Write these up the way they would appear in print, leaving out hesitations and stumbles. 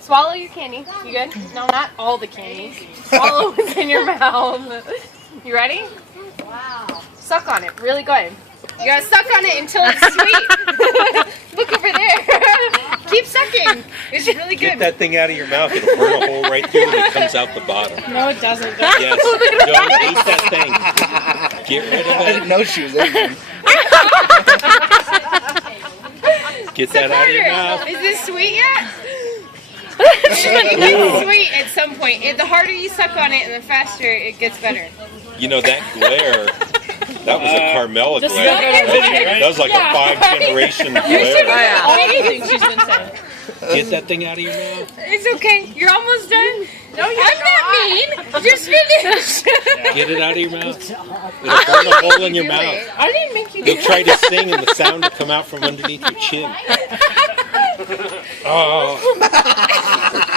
Swallow your candy. You good? No, not all the candy. Swallow what's in your mouth. You ready? Wow. Suck on it. Really good. You gotta suck on it until it's sweet. Look over there. Keep sucking. It's really good. Get that thing out of your mouth. It'll burn a hole right through it and it comes out the bottom. No, it doesn't. Yes. Don't eat that thing. Get rid of I didn't it. know she was Asian. Get that out of your mouth. Is this sweet yet? It's sweet at some point. The harder you suck on it and the faster it gets better. You know, that glare, that was a Carmela glare. Yeah. That was like a 5-generation glare. Anything she's been saying. Get that thing out of your mouth. It's okay. You're almost done. No, I'm not mean. Just finish. Get it out of your mouth. It'll burn a hole in your mouth. I didn't make you do You'll try to sing and the sound will come out from underneath your chin. Oh,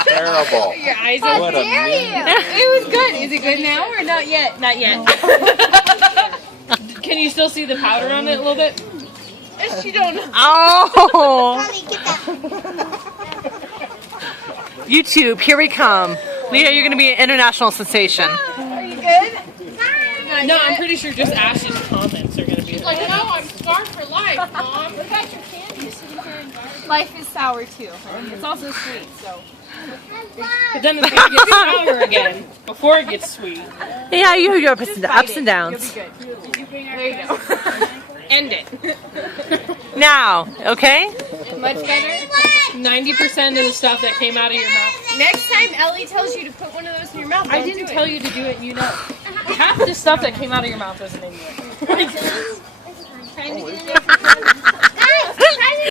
Terrible. Your eyes what a It was good. Is it good now or not yet? Not yet. Can you still see the powder on it a little bit? Yes, you don't know. Oh! YouTube, here we come. Leah, you're going to be an international sensation. Are you good? No, I'm pretty sure just Ash's comments are going to be Like, no, I'm scarred for life, Mom. Look at your candy sitting here in garbage. Life is sour too. It's also sweet, so. But then it's going to get sour again before it gets sweet. Yeah, you have ups and downs. You'll be good. There you go. End it. Now, okay? Much better. 90% of the stuff that came out of your mouth. Next time Ellie tells you to put one of those in your mouth, I didn't tell you to do it, you know. Half the stuff that came out of your mouth wasn't in there. Trying to get in there for fun.